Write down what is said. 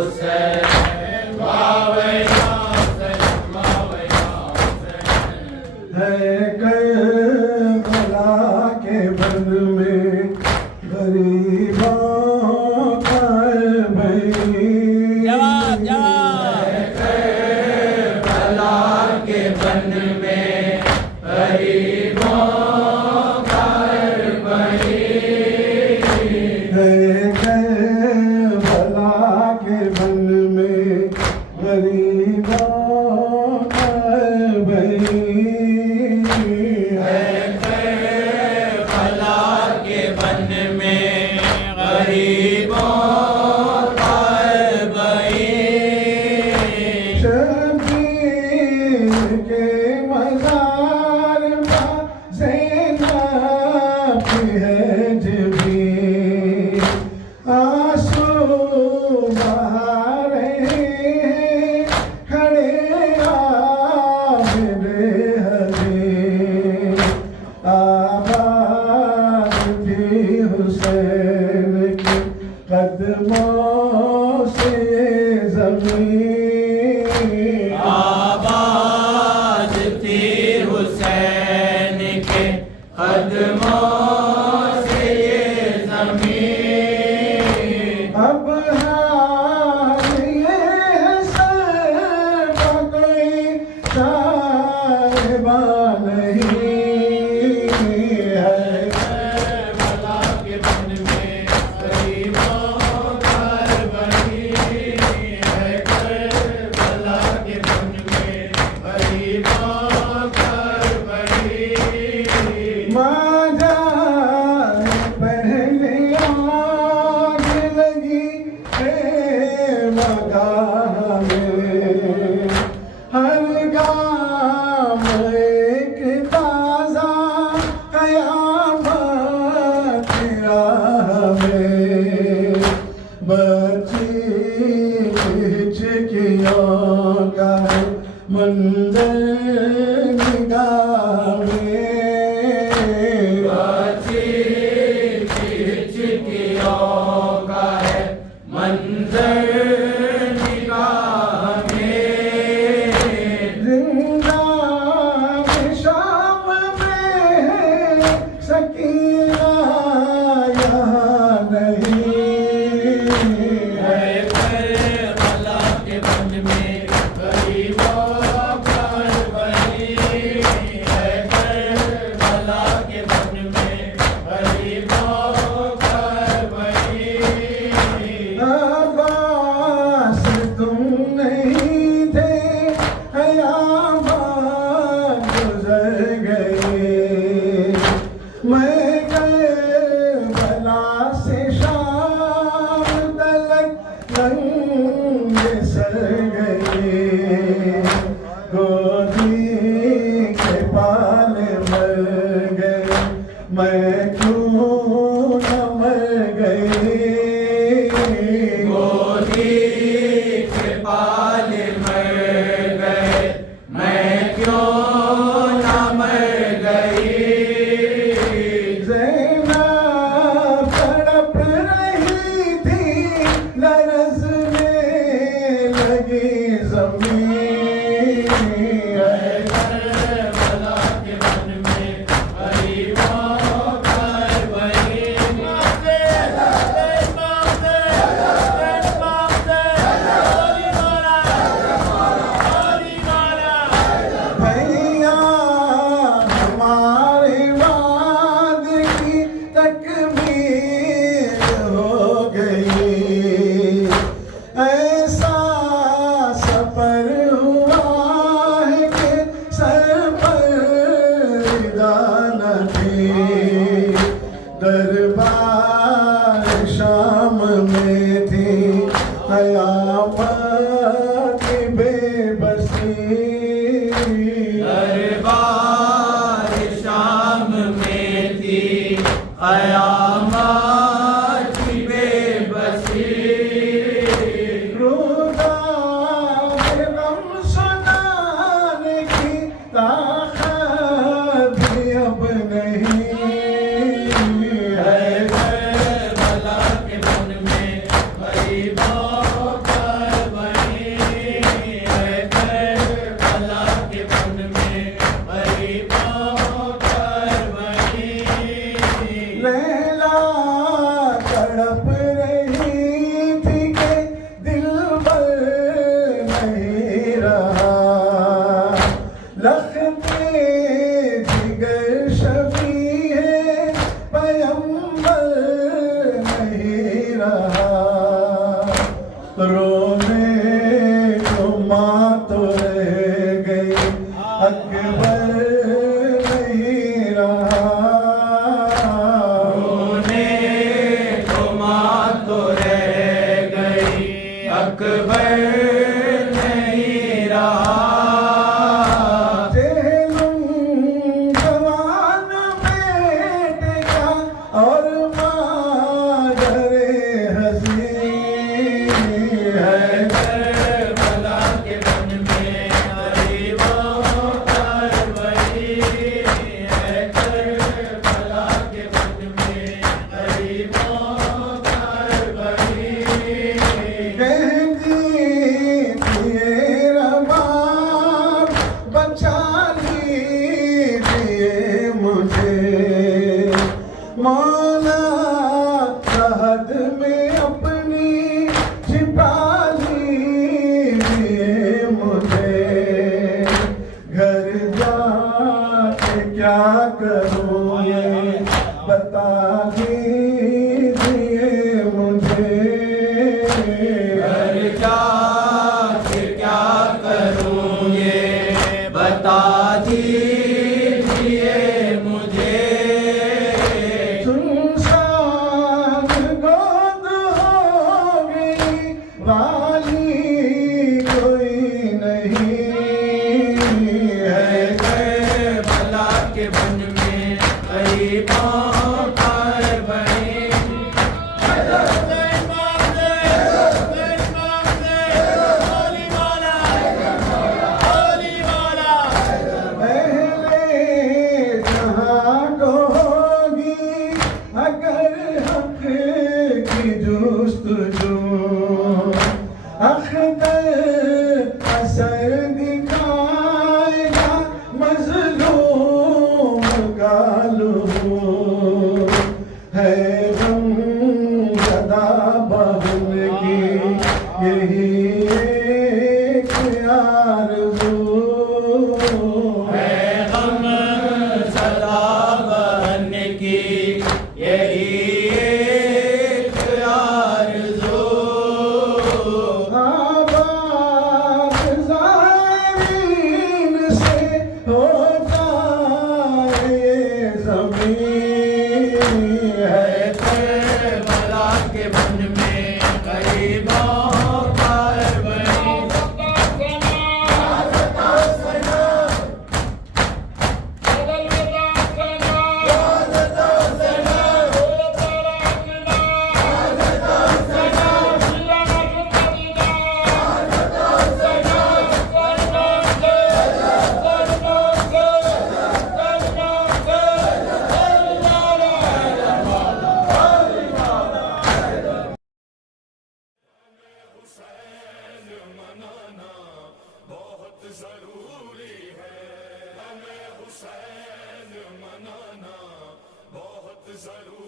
Hussain Huawei या Hussain Huawei या हुसैन। है करबला के बन में गरीबों का भाई। जवाब जवाब। करबला के बन में गरीबों का भाई। है करबला के बन में गरीबों का भाई। करबला के बन में गरीबों का भाई। शबीर के मज़ार पर ज़ैनब की है जबीन। आंसू बहा रहे हैं खड़े आबिद हज़ीन। आबाद थी हुसैन के कदमों से ज़मीन। आबाद थी हुसैन के कदमों से ये ज़मीन। अब हाल ये है सर का कोई साहिबा नहीं है। करबला के बन में गरीबों का भाई। है करबला के बन में गरीबों का भाई। माजा पहले आग लगी है मगाह में। हर गाम एक ताजा कयामत राह में। बची हिचकियों का मंजर निगाह में। बची हिचकियों का है मंजर निगाह में। जिंदा शाम में है सकीना यहाँ नहीं है। है करबला के बन में गरीबों का भाई। है करबला के बन में गरीबों का भाई। अब्बास तुम नहीं थे क़यामत गुज़र गए। मैं करबला से शाम तलक नंगे सर गए। गोदी के पाले मर गए मैं क्यों न मर गई। गोदी के पाल मर गए मैं क्यों न मर गई। ज़ैनब तड़प रही थी लरज़ने लगी ज़मीन। करबला के बन में गरीबों का भाई। भैया हमारे वाद की तकमील हो गई। ऐसा सफर हुआ है कि सर पर रिदा न थी। दरबार शाम में थी क़यामत की बेबसी। दरबार शाम में थी क़यामत की बेबसी। रुदा में गम सुनाने की ताकत भी अब नहीं है। करबला के बन में गरीबों का नहीं रहा। जेलुम जवान बेटे का और मादरे हसी है। करबला के वन में गरीबों पर वही है। करबला के वन में गरीबों पर वही। कहती दिए रबाब बचा लीजिए मुझे मौला राहत में अपनी छिपा लीजिए मुझे। घर जाके क्या करूँ ये बता दीजिए मुझे। घर जाके क्या करूँ ये बता दीजिए मुझे। सुनसान गोद होगी वाली कोई नहीं है। करबला के वन में गरीबों पर वही। पहले जहाँ को होगी अगर हक की जुस्तजू। अख्तर असर दिखाएगा मजलूम का लहू है। गम ज़दा बहन की यही एक आरज़ू है। हम सदा बहन की यही एक आरज़ू। आबाद ज़ाहिरीन से हो जाए ये ज़मीन है। करबला के वन में गरीबों पर वही। जरूरी है हमें हुसैन मनाना बहुत जरूरी